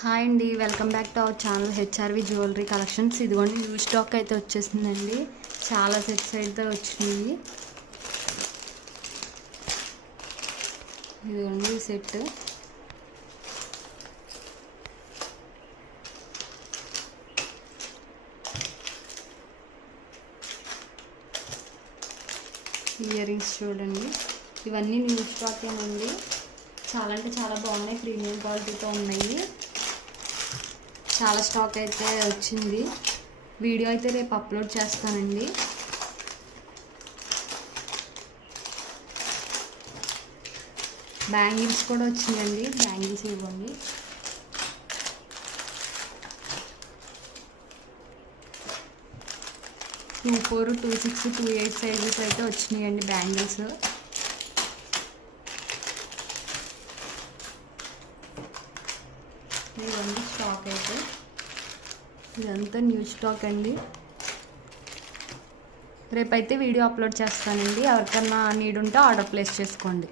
Hi అండి, welcome back to our channel HRV jewellery collections. ఇదిగోండి new stock అయితే వచ్చేసిందండి. చాలా సెట్స్ అయితే వచ్చినాయి. ఇదిగోండి ఈ సెట్. ఇయర్ రింగ్స్ చూడండి, ఇవన్నీ న్యూ స్టాక్ ఏనండి. చాలా అంటే చాలా బాగున్నాయి, ప్రీమియం క్వాలిటీతో ఉన్నాయి. చాలా స్టాక్ అయితే వచ్చింది. వీడియో అయితే రేపు అప్లోడ్ చేస్తానండి. బ్యాంగిల్స్ కూడా వచ్చినాయండి. బ్యాంగిల్స్ ఇవ్వండి. టూ 4, 2 6, 2 8 సైజెస్ అయితే వచ్చినాయండి బ్యాంగిల్స్. ఇవన్నీ స్టాక్ అయితే, ఇదంతా న్యూ స్టాక్ అండి. రేపైతే వీడియో అప్లోడ్ చేస్తానండి. ఎవరికన్నా నీడ్ ఉంటే ఆర్డర్ ప్లేస్ చేసుకోండి.